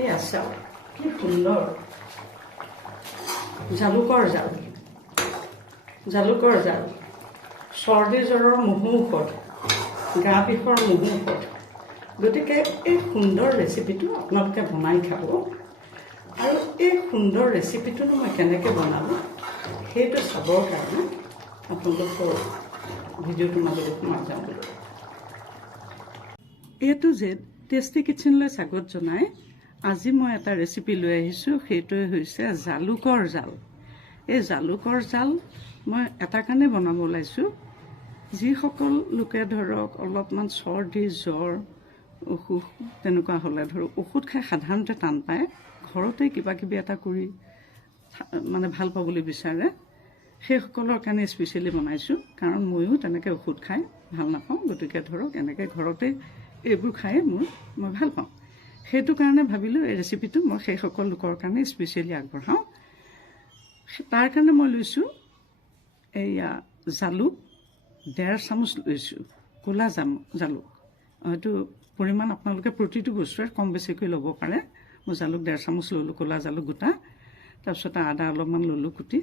এই আছা কি সুন্দৰ জালুকৰ জাল চৰ্দি জ্বৰৰ মহু ঔষধ গা বিষৰ মহু ঔষধ গতিকে এই সুন্দৰ ৰেচিপিটো আপোনালোকে বনাই খাব আৰু এই সুন্দৰ ৰেচিপিটোনো মই কেনেকৈ বনালোঁ সেইটো চাবৰ কাৰণে আপোনালোকৰ ভিডিঅ'টো মাজলৈ সোমাই যাওঁ বুলি এইটো যে টেষ্টি কিটচেনলৈ স্বাগত জনাই আজি মই এটা ৰেচিপি লৈ আহিছোঁ সেইটোৱে হৈছে জালুকৰ জাল এই জালুকৰ জাল মই এটা কাৰণে বনাব ওলাইছোঁ যিসকল লোকে ধৰক অলপমান চৰ্দি জ্বৰ অসুখ তেনেকুৱা হ'লে ধৰক ঔষধ খাই সাধাৰণতে টান পায় ঘৰতে কিবা কিবি এটা কৰি মানে ভাল পাবলৈ বিচাৰে সেইসকলৰ কাৰণে স্পেচিয়েলি বনাইছোঁ কাৰণ ময়ো তেনেকৈ ঔষধ খাই ভাল নাপাওঁ গতিকে ধৰক এনেকৈ ঘৰতে এইবোৰ খাই মই ভাল পাওঁ সেইটো কাৰণে ভাবিলোঁ এই ৰেচিপিটো মই সেইসকল লোকৰ কাৰণে স্পেচিয়েলি আগবঢ়াওঁ তাৰ কাৰণে মই লৈছোঁ এয়া জালুক 1.5 চামুচ লৈছোঁ ক'লা জালুক হয়তো পৰিমাণ আপোনালোকে প্ৰতিটো বস্তুৰে কম বেছিকৈ ল'ব পাৰে মই জালুক 1.5 চামুচ ল'লোঁ ক'লা জালুক গোটা তাৰপিছতে আদা অলপমান ল'লোঁ কুটি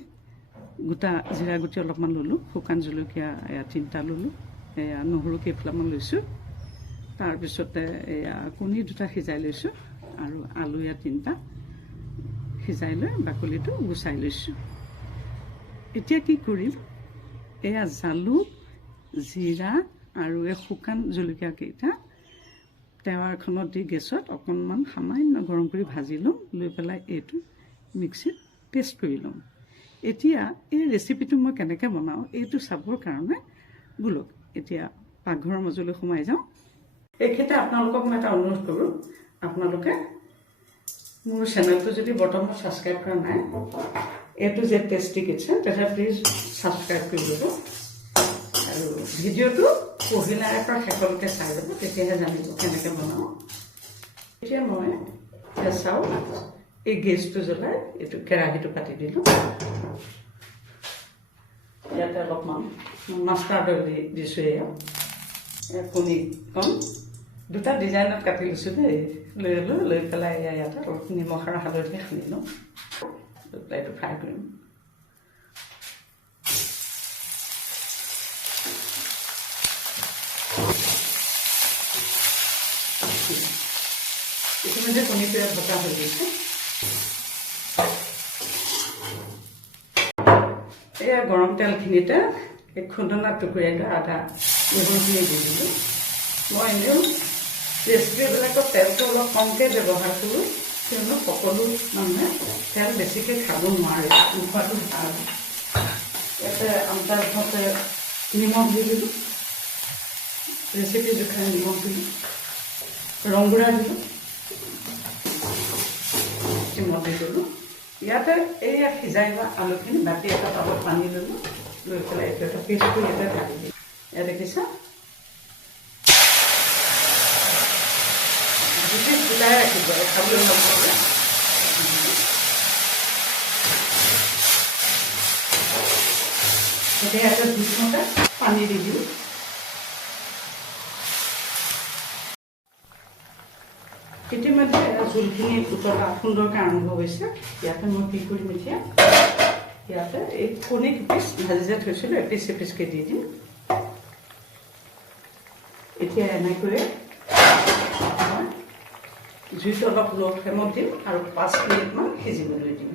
গোটা জিৰা গুটি অলপমান ল'লোঁ শুকান জলকীয়া এয়া 3টা ল'লোঁ এয়া নহৰু কেইফালামান লৈছোঁ তাৰপিছতে এয়া কণী 2টা সিজাই লৈছোঁ আৰু আলু এয়া 3টা সিজাই লৈ বাকলিটো গুচাই লৈছোঁ এতিয়া কি কৰিম এয়া জালুক জিৰা আৰু এই শুকান জলকীয়াকেইটা টাৱাখনত দি গেছত অকণমান সামান্য গৰম কৰি ভাজি ল'ম লৈ পেলাই এইটো মিক্সিত পেষ্ট কৰি ল'ম এতিয়া এই ৰেচিপিটো মই কেনেকৈ বনাওঁ এইটো চাবৰ কাৰণে বোলক এতিয়া পাকঘৰৰ মাজলৈ সোমাই যাওঁ এইক্ষেত্ৰত আপোনালোকক মই এটা অনুৰোধ কৰোঁ আপোনালোকে মোৰ চেনেলটো যদি বৰ্তমান ছাবস্ক্ৰাইব কৰা নাই এইটো যে টেষ্টি কিটচেন তেতিয়া প্লিজ ছাবস্ক্ৰাইব কৰি দিব আৰু ভিডিঅ'টো পহিলাৰে পৰা শেষলৈকে চাই যাব তেতিয়াহে জানিব কেনেকৈ বনাওঁ এতিয়া মই চাওঁ এই গেছটো জ্বলাই এইটো কেৰাহীটো পাতি দিলোঁ ইয়াতে অলপমান মাষ্টাৰ্ড অইল দিছোঁ এয়া কণী কম 2টা ডিজাইনত কাটি লৈছোঁ দেই লৈ পেলাই ইয়াতে অলপ নিমখ আৰু হালধি সানি লওঁ লৈ পেলাই এইটো ফ্ৰাই কৰিম ইতিমধ্যে কণীটো ভজা হৈ গৈছে এয়া গৰম তেলখিনিতে এই খুন্দনাত টুকুৰাই লৈ আদা নহৰুখিনি দি দিলোঁ মই এনেও ৰেচিপিবিলাকত তেলটো অলপ কমকৈ ব্যৱহাৰ কৰোঁ কিয়নো সকলো মানুহে তেল বেছিকৈ খাব নোৱাৰে নোখোৱাটো ভাল ইয়াতে আন্দাজমতে নিমখ দি দিলোঁ ৰেচিপি জোখাৰে নিমখ দিলোঁ ৰংগুড়া দিলোঁ নিমখ দি দিলোঁ ইয়াতে এইয়া সিজাই লোৱা আলুখিনি বাতি এটাত অলপ পানী ল'লোঁ লৈ পেলাই এইটো এটা পেষ্ট কৰি ইয়াতে ঢালি দিলোঁ এয়া দেখিছা গোটেই গোটাই ৰাখিব খাবলৈ নপৰে এতিয়া ইয়াতে জোখমতে পানী দি দিওঁ ইতিমধ্যে জোলখিনি উতলা সুন্দৰকৈ আৰম্ভ হৈছে ইয়াতে মই কি কৰিম এতিয়া ইয়াতে এই কণী পিচ ভাজি যে থৈছিলোঁ এপিচ এপিচকৈ দি দিম এতিয়া এনেকৈয়ে মই জুইটো অলপ ল' ফ্লেমত দিম আৰু 5 মিনিটমান সিজিবলৈ দিম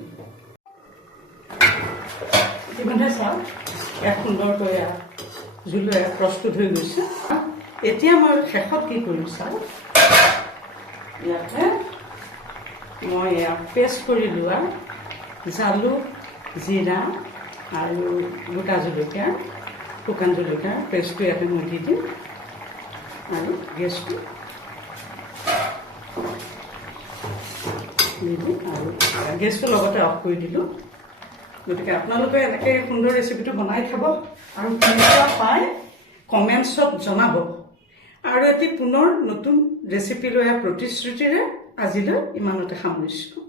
ইতিমধ্যে চাওক ইয়াত সুন্দৰকৈ জোল প্ৰস্তুত হৈ গৈছে এতিয়া মই শেষত কি কৰিম চাওক ইয়াতে মই পেষ্ট কৰি লোৱা জালুক জিৰা আৰু গোটা জলকীয়া শুকান জলকীয়া পেষ্টটো ইয়াতে মই দি দিম আৰু গেছটো দি দিম আৰু গেছটো লগতে অফ কৰি দিলোঁ গতিকে আপোনালোকে এনেকৈ সুন্দৰ ৰেচিপিটো বনাই খাব আৰু কেনেকুৱা পায় কমেণ্টছত জনাব আৰু এটি পুনৰ নতুন ৰেচিপি লৈ প্ৰতিশ্ৰুতিৰে আজিলৈ ইমানতে সামৰিছোঁ